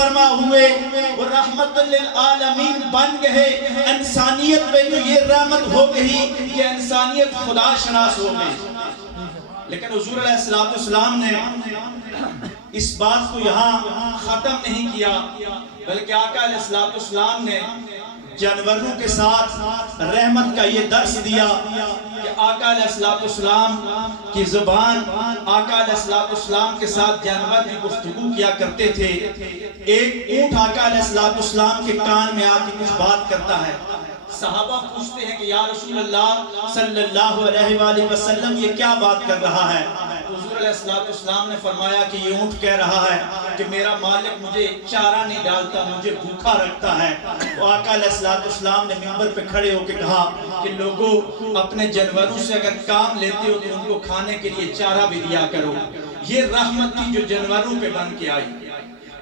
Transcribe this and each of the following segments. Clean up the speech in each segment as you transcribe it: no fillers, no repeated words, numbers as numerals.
فرما ہوئے، وہ رحمت للعالمین بن گئے، انسانیت پہ تو یہ رحمت ہو گئی کہ انسانیت خدا شناس ہو گئی۔ لیکن حضور علیہ السلام نے اس بات کو یہاں ختم نہیں کیا، بلکہ آقا علیہ السلام نے جانوروں کے ساتھ رحمت کا یہ درس دیا کہ آقا علیہ السلام کی زبان، آقا علیہ السلام کے ساتھ جانور بھی گفتگو کیا کرتے تھے۔ ایک اونٹ آقا علیہ السلام کے کان میں آ کے کچھ بات کرتا ہے، صحابہ پوچھتے ہیں کہ یا رسول اللہ صلی اللہ علیہ وآلہ وسلم یہ کیا بات کر رہا ہے؟ حضور علیہ السلام نے فرمایا کہ یہ اونٹ کہہ رہا ہے کہ میرا مالک مجھے چارہ نہیں ڈالتا، مجھے بھوکا رکھتا ہے۔ تو آقا علیہ السلام نے منبر پہ کھڑے ہو کے کہا کہ لوگوں اپنے جانوروں سے اگر کام لیتے ہو تو ان کو کھانے کے لیے چارہ بھی دیا کرو۔ یہ رحمت تھی جو جانوروں پہ بن کے آئی،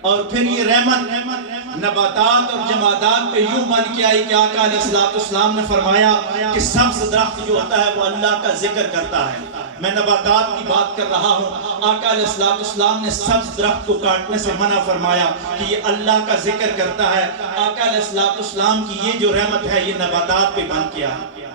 اور پھر یہ رحمت نباتات اور جمادات پہ یوں بن کے آئی کہ آقا علیہ السلام نے فرمایا کہ سبز درخت جو ہوتا ہے وہ اللہ کا ذکر کرتا ہے۔ میں نباتات کی بات کر رہا ہوں، آقا علیہ السلام نے سبز درخت کو کاٹنے سے منع فرمایا کہ یہ اللہ کا ذکر کرتا ہے۔ آقا علیہ السلام کی یہ جو رحمت ہے یہ نباتات پہ بن کے آئی۔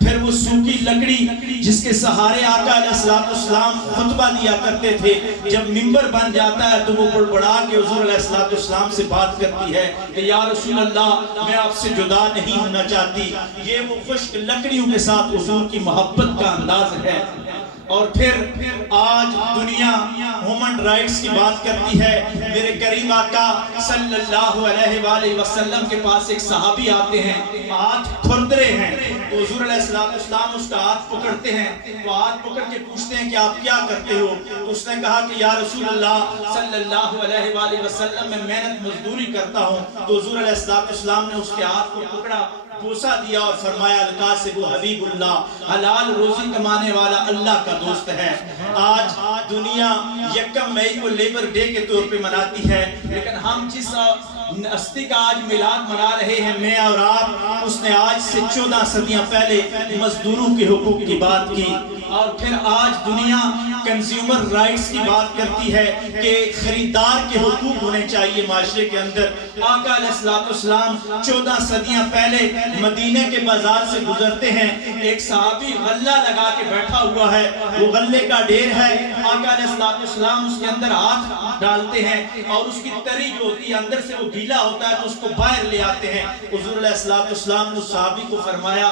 پھر وہ سوکھی لکڑی جس کے سہارے آقا علیہ السلام خطبہ دیا کرتے تھے، جب منبر بن جاتا ہے تو وہ بڑبڑا کے حضور علیہ السلام سے بات کرتی ہے کہ یا رسول اللہ میں آپ سے جدا نہیں ہونا چاہتی۔ یہ وہ خشک لکڑیوں کے ساتھ حضور کی محبت کا انداز ہے۔ اور پھر آج دنیا ہیومن رائٹس کی بات کرتی ہے۔ میرے کریم آقا صلی اللہ علیہ وآلہ وسلم کے پاس ایک صحابی آتے ہیں، ہاتھ کھردرے ہیں، تو حضور علیہ السلام اس کا ہاتھ پکڑتے ہیں، وہ ہاتھ پکڑ کے پوچھتے ہیں کہ آپ کیا کرتے ہو؟ تو اس نے کہا کہ یا رسول اللہ صلی اللہ علیہ وآلہ وسلم میں محنت مزدوری کرتا ہوں۔ تو حضور علیہ السلام نے اس کے ہاتھ کو پکڑا، بوسہ دیا اور فرمایا القاسب حبیب اللہ، حلال روزی کمانے والا اللہ کا دوست ہے۔ آج دنیا یکم مئی کو لیبر ڈے کے طور پہ مناتی ہے، لیکن ہم جس ہستی کا آج میلاد منا رہے ہیں میں اور آپ، اس نے آج سے 14 صدیاں پہلے مزدوروں کے حقوق کی بات کی۔ اور پھر آج دنیا کنزیومر رائٹس کی بات کرتی ہے کہ خریدار کے حقوق ہونے چاہیے معاشرے کے اندر۔ آقا علیہ السلام 14 صدیاں پہلے مدینے کے بازار سے گزرتے ہیں، ایک صحابی غلہ لگا کے بیٹھا ہوا ہے، وہ غلے کا ڈھیر ہے، آقا علیہ السلام اس کے اندر ہاتھ ڈالتے ہیں اور اس کی تری جو ہوتی ہے اندر سے وہ گیلا ہوتا ہے تو اس کو باہر لے آتے ہیں۔ حضور علیہ السلام نے اس صحابی کو فرمایا